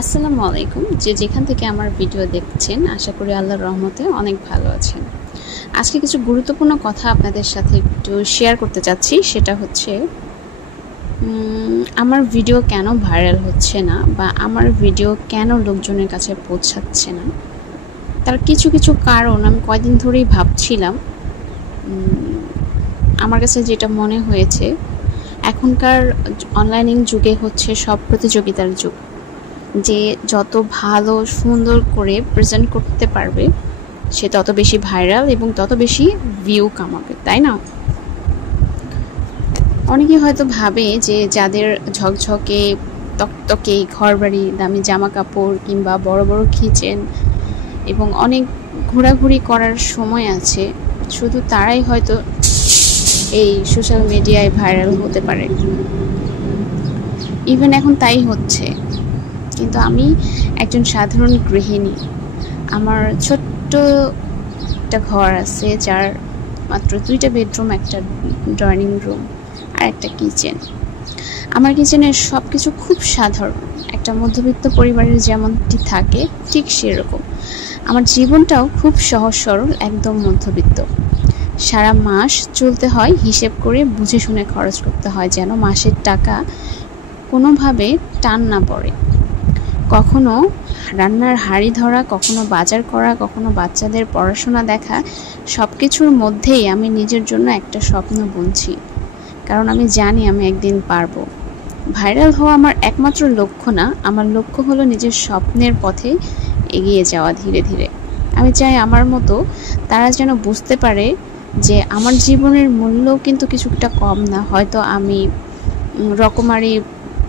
আসসালামু আলাইকুম। যে যেখান থেকে আমার ভিডিও দেখছেন, আশা করি আল্লাহর রহমতে অনেক ভালো আছেন। আজকে কিছু গুরুত্বপূর্ণ কথা আপনাদের সাথে একটু শেয়ার করতে চাচ্ছি। সেটা হচ্ছে আমার ভিডিও কেন ভাইরাল হচ্ছে না বা আমার ভিডিও কেন লোকজনের কাছে পৌঁছাচ্ছে না। তার কিছু কিছু কারণ আমি কয়দিন ধরেই ভাবছিলাম। আমার কাছে যেটা মনে হয়েছে, এখনকার অনলাইন যুগে হচ্ছে সব প্রতিযোগিতার যুগ। যে যত ভালো সুন্দর করে প্রেজেন্ট করতে পারবে সে তত বেশি ভাইরাল এবং তত বেশি ভিউ কামাবে, তাই না? অনেকে হয়তো ভাবে যে যাদের ঝকঝকে তকতকে ঘরবাড়ি, দামি জামা কাপড় কিংবা বড় বড় কিচেন এবং অনেক ঘোরাঘুরি করার সময় আছে, শুধু তারাই হয়তো এই সোশ্যাল মিডিয়ায় ভাইরাল হতে পারে। ইভেন এখন তাই হচ্ছে। কিন্তু আমি একজন সাধারণ গৃহিণী। আমার ছোট্ট একটা ঘর আছে, যার মাত্র 2টা বেডরুম, একটা ডাইনিং রুম আর একটা কিচেন। আমার কিচেনের সব কিছু খুব সাধারণ, একটা মধ্যবিত্ত পরিবারের যেমনটি থাকে ঠিক সেরকম। আমার জীবনটাও খুব সহজ সরল, একদম মধ্যবিত্ত। সারা মাস চলতে হয় হিসেব করে, বুঝে শুনে খরচ করতে হয়, যেন মাসের টাকা কোনোভাবে টান না পড়ে। কখনো রান্নার হাঁড়ি ধরা, কখনো বাজার করা, কখনো বাচ্চাদের পড়াশোনা দেখা, সব কিছুর মধ্যেই আমি নিজের জন্য একটা স্বপ্ন বুনছি। কারণ আমি জানি আমি একদিন পারবো। ভাইরাল হওয়া আমার একমাত্র লক্ষ্য না, আমার লক্ষ্য হলো নিজের স্বপ্নের পথে এগিয়ে যাওয়া ধীরে ধীরে। আমি চাই আমার মতো তারা যেন বুঝতে পারে যে আমার জীবনের মূল্য কিন্তু কিছুটা কম না। হয়তো আমি রকমারি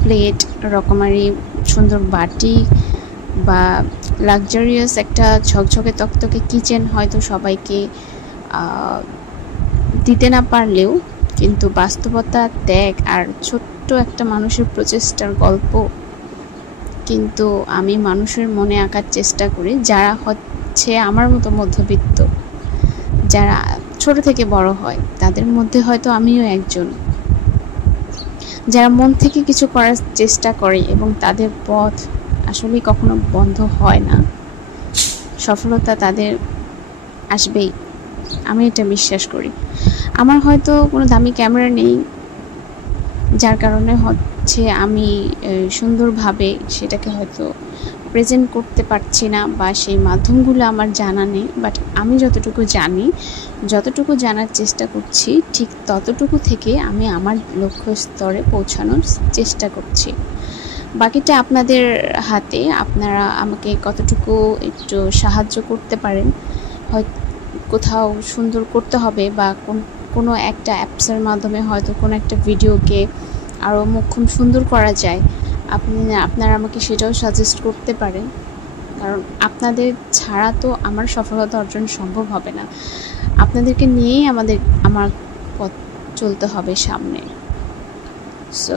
প্লেট, রকমারি সুন্দর বাটি বা লাক্সারিয়াস একটা ঝকঝকে তকতকে কিচেন হয়তো সবাইকে দিতে না পারলেও, কিন্তু বাস্তবতা, ত্যাগ আর ছোট্ট একটা মানুষের প্রচেষ্টার গল্প কিন্তু আমি মানুষের মনে আঁকার চেষ্টা করি, যারা হচ্ছে আমার মতো মধ্যবিত্ত, যারা ছোট থেকে বড় হয়। তাদের মধ্যে হয়তো আমিও একজন, যারা মন থেকে কিছু করার চেষ্টা করে এবং তাদের পথ আসলে কখনো বন্ধ হয় না। সফলতা তাদের আসবেই, আমি এটা বিশ্বাস করি। আমার হয়তো কোনো দামি ক্যামেরা নেই, যার কারণে হচ্ছে আমি সুন্দরভাবে সেটাকে হয়তো প্রেজেন্ট করতে পারছি না, বা সেই মাধ্যমগুলো আমার জানা নেই। বাট আমি যতটুকু জানি, যতটুকু জানার চেষ্টা করছি, ঠিক ততটুকু থেকে আমি আমার লক্ষ্য স্তরে পৌঁছানোর চেষ্টা করছি। বাকিটা আপনাদের হাতে, আপনারা আমাকে কতটুকু একটু সাহায্য করতে পারেন। হয়তো কোথাও সুন্দর করতে হবে বা কোনো একটা অ্যাপসের মাধ্যমে হয়তো কোনো একটা ভিডিওকে আরও মোক্ষম সুন্দর করা যায়, আপনারা আমাকে সেটাও সাজেস্ট করতে পারেন। কারণ আপনাদের ছাড়া তো আমার সফলতা অর্জন সম্ভব হবে না। আপনাদেরকে নিয়েই আমার পথ চলতে হবে সামনে। সো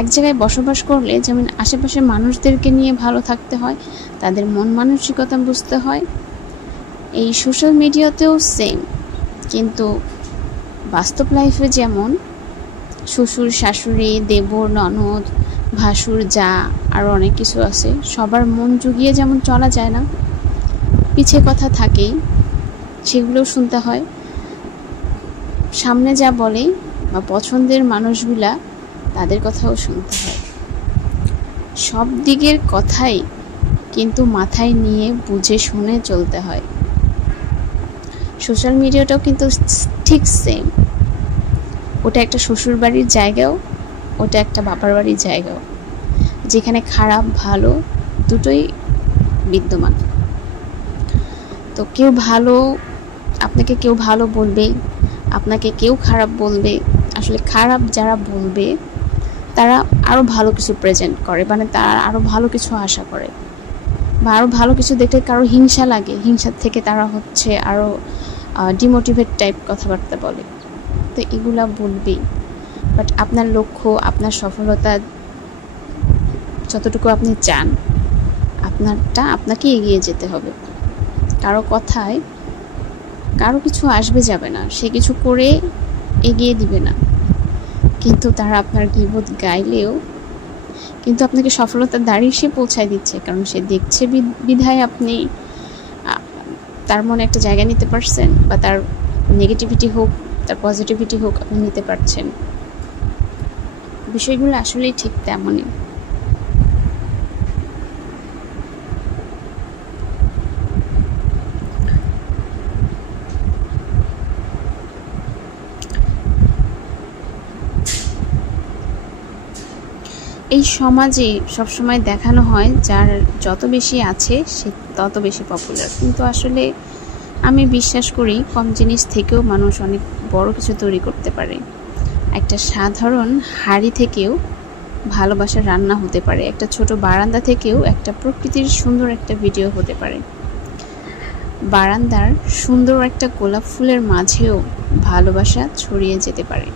এক জায়গায় বসবাস করলে যেমন আশেপাশের মানুষদেরকে নিয়ে ভালো থাকতে হয়, তাদের মন মানসিকতা বুঝতে হয়। এই সোশ্যাল মিডিয়াতেও সেম, কিন্তু বাস্তব লাইফে যেমন শ্বশুর, শাশুড়ি, দেবর, ননদ, ভাসুর, যা আরও অনেক কিছু আছে, সবার মন জুগিয়ে যেমন চলা যায় না, পিছে কথা থাকেই, সেগুলোও শুনতে হয়। সামনে যা বলে বা পছন্দের মানুষগুলা, তাদের কথাও শুনতে হয়। সব দিকের কথাই কিন্তু মাথায় নিয়ে বুঝে শুনে চলতে হয়। সোশ্যাল মিডিয়াটাও কিন্তু ঠিক সেম। ওটা একটা শ্বশুর বাড়ির জায়গাও, ওটা একটা বাবার বাড়ির জায়গাও, যেখানে খারাপ ভালো দুটোই বিদ্যমান। তো আপনাকে কেউ ভালো বলবে, আপনাকে কেউ খারাপ বলবে। আসলে খারাপ যারা বলবে তারা আরও ভালো কিছু প্রেজেন্ট করে, মানে তারা আরও ভালো কিছু আশা করে, বা আরও ভালো কিছু দেখলে কারো হিংসা লাগে, হিংসার থেকে তারা হচ্ছে আরও ডিমোটিভেট টাইপ কথাবার্তা বলে। তো এগুলা বলবেই। বাট আপনার লক্ষ্য, আপনার সফলতা যতটুকু আপনি চান, আপনাকে এগিয়ে যেতে হবে। কারো কথায় কারো কিছু আসবে যাবে না, সে কিছু করে এগিয়ে দিবে না, কিন্তু তারা আপনার গীবত গাইলেও কিন্তু আপনাকে সফলতার দ্বারে সে পৌঁছায় দিচ্ছে, কারণ সে দেখছে বিধায় আপনি তার মনে একটা জায়গা নিতে পারছেন, বা তার নেগেটিভিটি হোক তার পজিটিভিটি হোক আপনি নিতে পারছেন। বিষয়গুলো আসলেই ঠিক তেমনই। এই সমাজে সবসময় দেখানো হয় যার যত বেশি আছে সে তত বেশি পপুলার, কিন্তু আসলে আমি বিশ্বাস করি কম জিনিস থেকেও মানুষ অনেক বড় কিছু তৈরি করতে পারে। একটা সাধারণ হাঁড়ি থেকেও ভালোবাসা রান্না হতে পারে, একটা ছোট বারান্দা থেকেও একটা প্রকৃতির সুন্দর একটা ভিডিও হতে পারে, বারান্দার সুন্দর একটা গোলাপ ফুলের মাঝেও ভালোবাসা ছড়িয়ে যেতে পারে।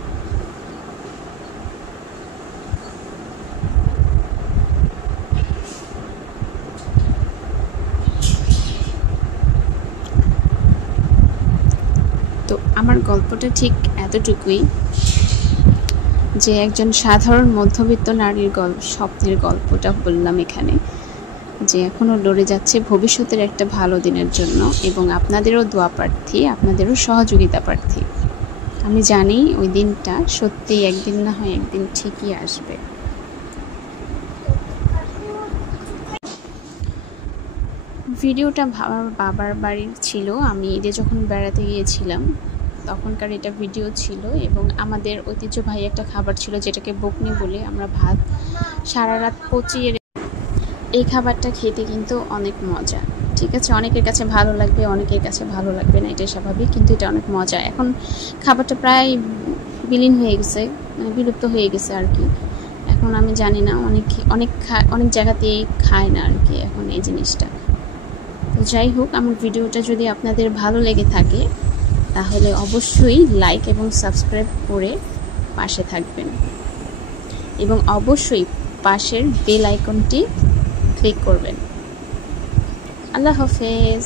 তো আমার গল্পটা ঠিক এতটুকুই, যে একজন সাধারণ মধ্যবিত্ত নারীর স্বপ্নের গল্পটা বললাম এখানে, যে এখনও লড়ে যাচ্ছে ভবিষ্যতের একটা ভালো দিনের জন্য, এবং আপনাদেরও দোয়া প্রার্থী, আপনাদেরও সহযোগিতা প্রার্থী। আমি জানি ওই দিনটা সত্যি একদিন না হয় একদিন ঠিকই আসবে। ভিডিওটা বাবার বাড়ির ছিল, আমি ঈদে যখন বেড়াতে গিয়েছিলাম তখনকার এটা ভিডিও ছিল, এবং আমাদের ঐতিহ্যবাহী একটা খাবার ছিল যেটাকে বকনি বলে, আমরা ভাত সারা রাত পচিয়ে, এই খাবারটা খেতে কিন্তু অনেক মজা। ঠিক আছে, অনেকের কাছে ভালো লাগবে, অনেকের কাছে ভালো লাগবে না, এটাই স্বাভাবিক, কিন্তু এটা অনেক মজা। এখন খাবারটা প্রায় বিলীন হয়ে গেছে, মানে বিলুপ্ত হয়ে গেছে আর কি। এখন আমি জানি না, অনেক জায়গাতেই খায় না আর কি এখন এই জিনিসটা। তো যাই হোক, আমার ভিডিওটা যদি আপনাদের ভালো লেগে থাকে তাহলে অবশ্যই লাইক এবং সাবস্ক্রাইব করে পাশে থাকবেন, এবং অবশ্যই পাশের বেল আইকনটি ক্লিক করবেন। আল্লাহ হাফেজ।